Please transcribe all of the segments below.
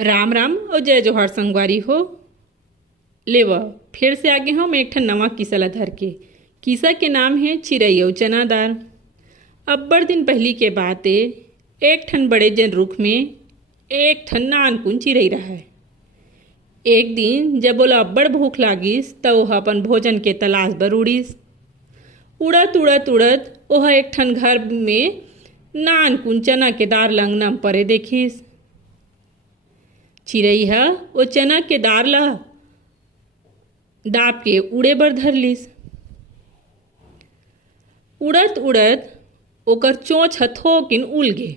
राम राम और जय जोहार संगवारी हो। लेवा फिर से आगे हम एक ठन नवा किस्सा ला धर के। किस्सा के नाम है चिरई और चनादार। अब्बड़ दिन पहली के बात है, एक ठन बड़े जन रुख में एक ठन नानकुन चिरई रहा है। एक दिन जब ओला अब्बड़ भूख लागिस त ओह अपन भोजन के तलाश बर उड़िस। उड़त उड़त उड़त ओह एक ठन घर में नानकुन चना के दार लंगना परे देखिस। चिरई ह वो चना के दार ला दाब के उड़े बर धर लिस। उड़त उड़त ओकर चोंच ह थोकिन उल गे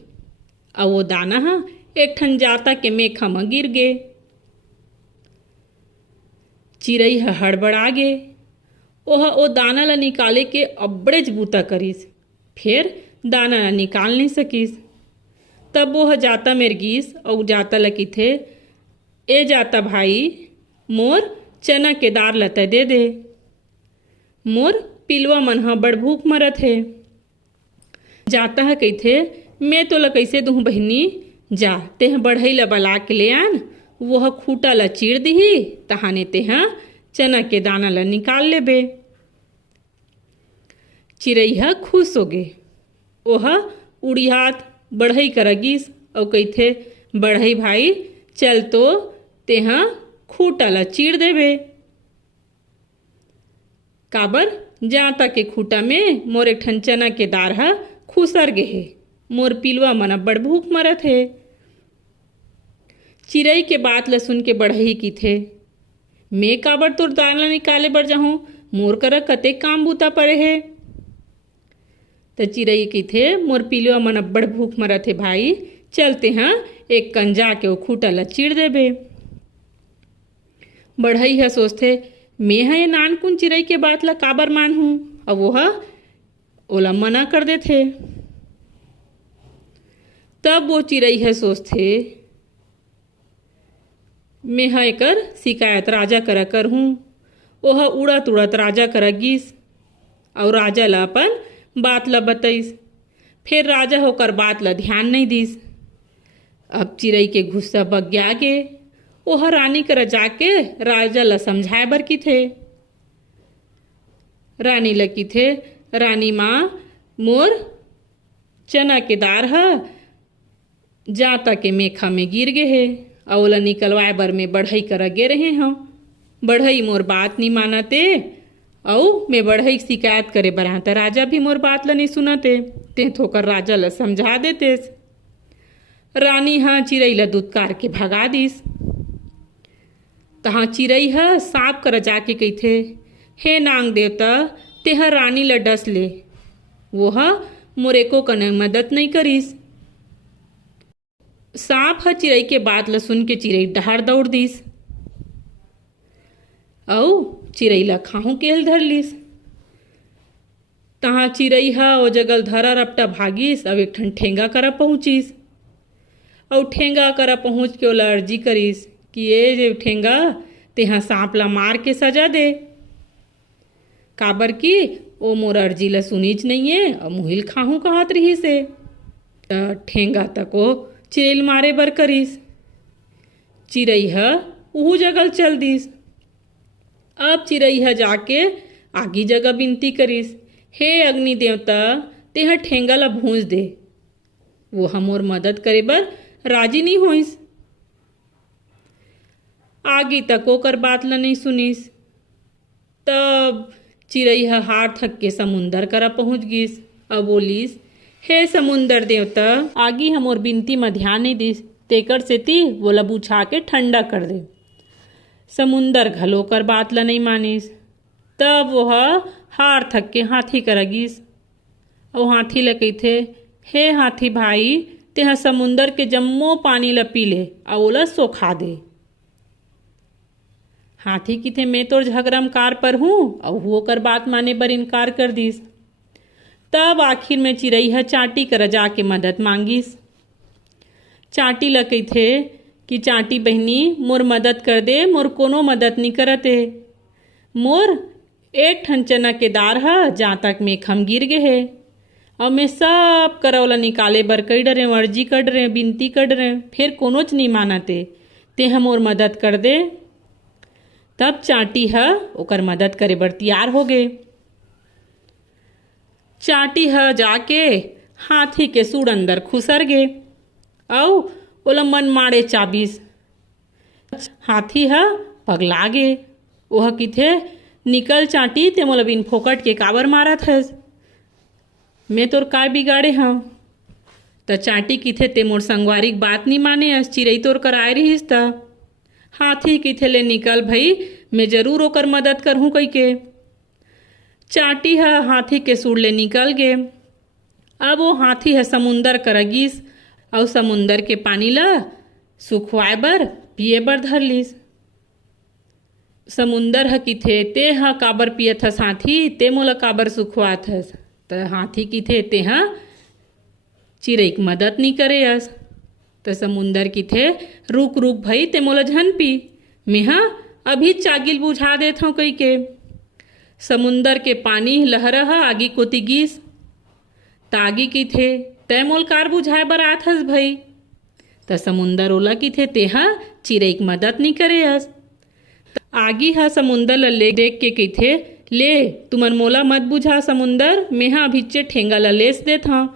और वो दाना ह एक ठन जाता के मेखा म गिर गे। चिरई ह हड़बड़ा गे। ओह ओ दाना ला निकाले के अब्बड़ेच बूता करिस, फिर दाना ला निकाल नहीं सकिस। तब वह जाता मेर गिस और जाता ला किथे, ए जाता भाई मोर चना के दार ला तय दे दे, मोर पिलवा मन ह बड़ भूख मरत है। जाता है कहिथे, मैं तो ला कैसे दूँ बहिनी, जा तेह बढ़ई ला बला के ले आन, वह खूटा ला चीर दिही तहाने तेह चना के दाना ला निकाल लेबे। चिरई ह खुश हो गे। ओह उड़ियात बढ़ई करगिस और कहिथे, बढ़ई भाई चल तो तेह खूटा ला चीर देबे। काबर जाता के खूटा में मोर एक ठन चना के दार ह खुसर गे हे, मोर पिलवा मन अब्बड़ भूख मरत है। चिरई के बात ला सुन के बढ़ई कीथे, मैं काबर तोर दाना निकाले बर जाहूँ, मोर करा कतेक काम बूता परे है। त चिरई कीथे, मोर पिलवा मन अब्बड़ भूख मरत है भाई, चलते हाँ एक कन जाके वो खूटा ला चीर देबे। बढ़ई है सोचथे, मैं है ये नानकुन चिरई के बात ला काबर मानहूँ, और वो ओला मना कर देथे। तब वो चिरई है सोचथे, मैं है एकर शिकायत राजा करा कर हूँ। ओह उड़त उड़त राजा करा गिस और राजा ला अपन बात ला बताइस। फिर राजा होकर बात ला ध्यान नहीं दिस। अब चिरई के गुस्सा बग गया गे। ओह रानी करा जाके राजा ला समझाए बर की थे। रानी ला की थे, रानी माँ मोर चना के दार ह जाता के मेखा में गिर गे है और ओला निकलवाए बर में बढ़ई करा गे रहे हूँ। बढ़ई मोर बात नहीं मानते और मैं बढ़ई शिकायत करे बर आता, राजा भी मोर बात ला नहीं सुनते, ते थोकर राजा ला समझा देतेस। रानी हाँ चिरई ला दुत्कार के भगा दिस। तहाँ चिरई ह सांप करा जाके कहिथे, हे नांग देवता तेह रानी ला डस ले, वो मोरे को कने मदद नहीं करिस। सांप ह चिरई के बात ला सुन के चिरई डहार दौड़ दिस और चिरई ला खाहू केल धर लिस। तहाँ चिरई ह ओ जगल धरा रपटा भागिस और एक ठन ठेंगा करा पहुँचिस और ठेंगा करा पहुँच के ओला अर्जी करिस कि ये जे ठेंगा तेहा सांप ला मार के सजा दे। काबर की ओ मोर अर्जी ला सुनीच नहीं है और मुहिल खाहू कहत रही से। ठेंगा तक ओ चिरई मारे बर करिस। चिरई ह उहू जगल चल दिस। अब चिरई ह जाके आगी जगह विनती करिस, हे अग्नि देवता तेह ठेंगा ला भूंज दे। वो हमोर मदद करे बर राजी नहीं होइस। आगे तक ओकर बात ला नहीं सुनिस। तब चिरई ह हार थक के समुंदर करा पहुँच गिस और बोलिस, हे समुंदर देवता आगी हमोर बिनती में ध्यान नहीं दिस, तेकर सेती बोला बुझा के ठंडा कर दे। समुंदर घलो कर बात ला नहीं मानिस। तब वह हार थक के हाथी करा गिस और हाथी ला कहिथे, हे हाथी भाई तेहा समुंदर के जम्मो पानी ला पी ले और ओला सोखा दे। हाथी की थे, मैं तोर झगड़म कार पर हूँ और वो कर बात माने बर इनकार कर दिस। तब आखिर में चिरई है चांटी करा जाके मदद मांगिस। चांटी ला कहिथे कि चांटी बहनी मोर मदद कर दे, मोर कोनो मदद नहीं करते, मोर एक ठन चना के दार है जहाँ तक मेखम गिर गे है और मैं सब करौला निकाले बर कई डरे, अर्जी कर रहे, बिनती कर रहे, फिर कोनोच नहीं मानते। तेहा मोर मदद कर दे। तब चांटी ह ओकर मदद करे बर तैयार हो गे। चांटी ह जाके हाथी के सूंड अंदर खुसर गे अउ ओला मन माड़े चाबिस। हाथी ह पगला गे। ओह किथे निकल चांटी, ते मोला बिन फोकट के काबर मारत हस? मैं तोर काय बिगाड़े हव? त चांटी किथे ते मोर संगवारी के बात नहीं माने हस, चिरई तोर कराए रहिस त। हाथी किथे ले निकल भई, मैं जरूर ओकर मदद करहूँ कहिके। चांटी ह हाथी के सूंड ले निकल गे। अब वो हाथी ह समुंदर करा गिस अउ समुंदर के पानी ला सुखवाए बर पिए बर धर लिस। समुंदर ह किथे ते ह काबर पियत हस हाथी, ते मोला काबर सुखवात हस? त हाथी किथे तेहा चिरई के मदद नहीं करे हस। त समुंदर किथे रुक रुक भई, ते मोला झन पी, मेहा अभी चागिल बुझा देत हूँ कहिके। समुंदर के पानी लहरा ह आगी कोती गिस। तागी किथे तै मोल कार बुझाए बर आत हस भई? त समुंदर ओला किथे तेहा चिरई के मदद नहीं करे हस। आगी ह समुंदर ल ले देख के कहिथे, ले तुमन मोला मत बुझा समुंदर, मेहा अभिच्चे ठेंगा ल लेस देत हव।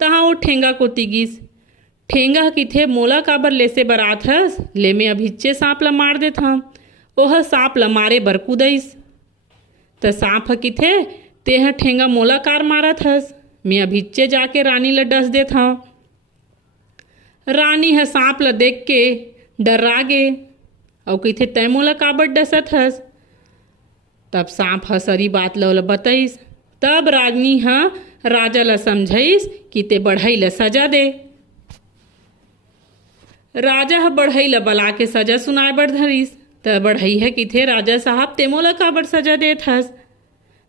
तहाँ वो ठेंगा कोती गिस। ठेंगा ह किथे मोला काबर लेसे बर आत हस? ले मैं अभिच्चे सांप ल मार देत हव। ओह सांप ल मारे बर कुदईस। त सांप ह किथे तेहा ठेंगा मोला कार मारत हस? मैं अभिच्चे जाके रानी ल डस देत हव। रानी ह सांप ल देख के डरा गे अउ कहिथे तै मोला काबर डसत हस? तब सांप ह सरी बात ल ओला बताइस। तब रानी ह राजा ल समझाइस कि ते बढ़ई ल सजा दे। राजा ह बढ़ई ल बला के सजा सुनाए बर धरिस। त बढ़ई ह किथे, राजा साहब ते मोला काबर सजा देत हस?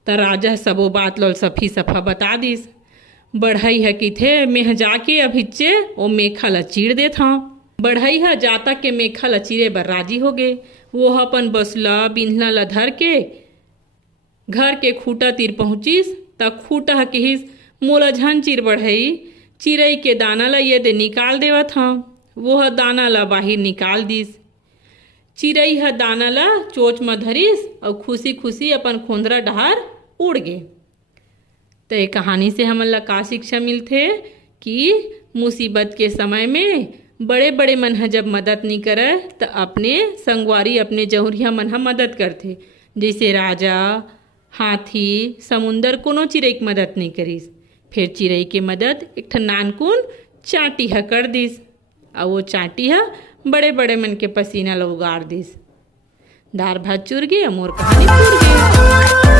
त राजा सबो बात ल सफी सफा बता दिस। बढ़ई ह किथे मेह जाके अभिच्चे ओ मेखा ल चीर देत हव। बढ़ई ह जाता के मेखा ल चीरे बर राजी हो गे। वो अपन बसला बिन्हला ल धर के घर के खूटा तीर पहुंचिस। त खूटा ह किहिस, मोला झन चीर बढ़ई, चिरई के दाना ल ये दे निकाल देवत हव। वो ह दाना ल बाहिर निकाल दिस। चिरई ह दाना ल चोच म धरिस अउ खुशी खुशी अपन खोंदरा डहार उड़ गे। तो ये कहानी से हमन ला का शिक्षा मिलथे कि मुसीबत के समय में बड़े बड़े मन ह जब मदद नहीं करे त अपने संगवारी, अपने जहुरिया मन ह मदद करथे। जैसे राजा, हाथी, समुंदर कोनो चिरई के मदद नहीं करिस, फिर चिरई के मदद एक ठन नानकुन चांटी ह कर दिस। और वो चांटी ह बड़े बड़े मन के पसीना ल उगार दिस। दार भात चुर गे, मोर कहानी पूर गे।